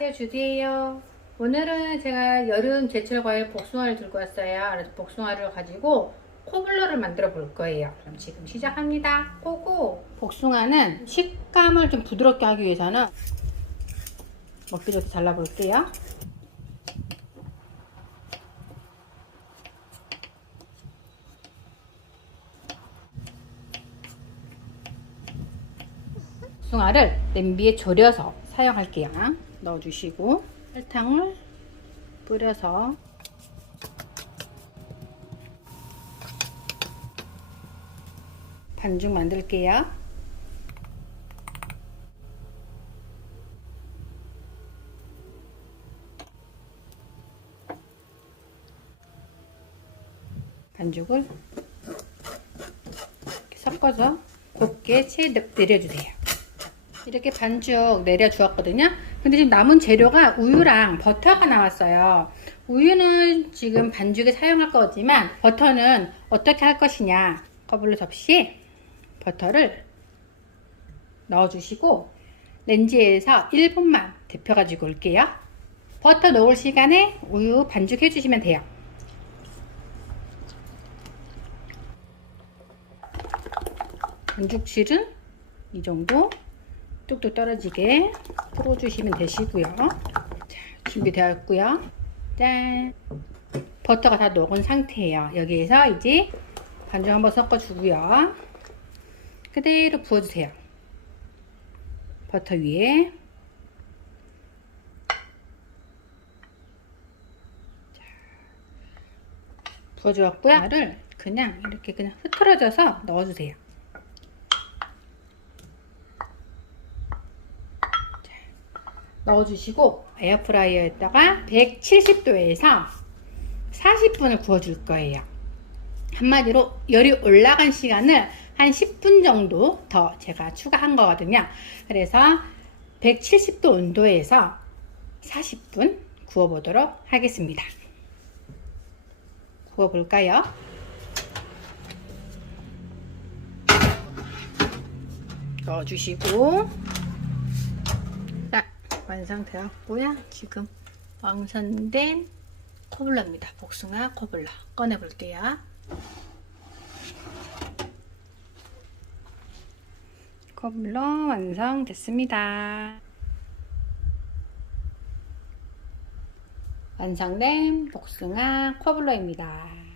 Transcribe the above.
해주세요. 오늘은 제가 여름 제철 과일 복숭아를 들고 왔어요. 그래서 복숭아를 가지고 코블러를 만들어 볼 거예요. 그럼 지금 시작합니다. 고고! 복숭아는 식감을 좀 부드럽게 하기 위해서는 먹기 좋게 잘라 볼게요. 복숭아를 냄비에 졸여서 사용할게요. 넣어주시고 설탕을 뿌려서 반죽 만들게요. 반죽을 섞어서 곱게 채 내려주세요. 이렇게 반죽 내려주었거든요. 근데 지금 남은 재료가 우유랑 버터가 나왔어요. 우유는 지금 반죽에 사용할 거지만 버터는 어떻게 할 것이냐. 거블로 접시에 버터를 넣어주시고 렌지에서 1분만 데펴가지고 올게요. 버터 넣을 시간에 우유 반죽 해 주시면 돼요. 반죽질은 이 정도 뚝뚝 떨어지게 풀어주시면 되시고요. 자, 준비되었고요. 짠! 버터가 다 녹은 상태예요. 여기에서 이제 반죽 한번 섞어주고요. 그대로 부어주세요. 버터 위에 자, 부어주었고요. 를 그냥 이렇게 그냥 흐트러져서 넣어주세요. 넣어주시고 에어프라이어에다가 170도에서 40분을 구워줄 거예요. 한마디로 열이 올라간 시간을 한 10분 정도 더 제가 추가한 거거든요. 그래서 170도 온도에서 40분 구워보도록 하겠습니다. 구워볼까요? 넣어주시고 자, 완성되었고요. 지금 완성된 코블러입니다. 복숭아 코블러 꺼내볼게요. 코블러 완성됐습니다. 완성된 복숭아 코블러입니다.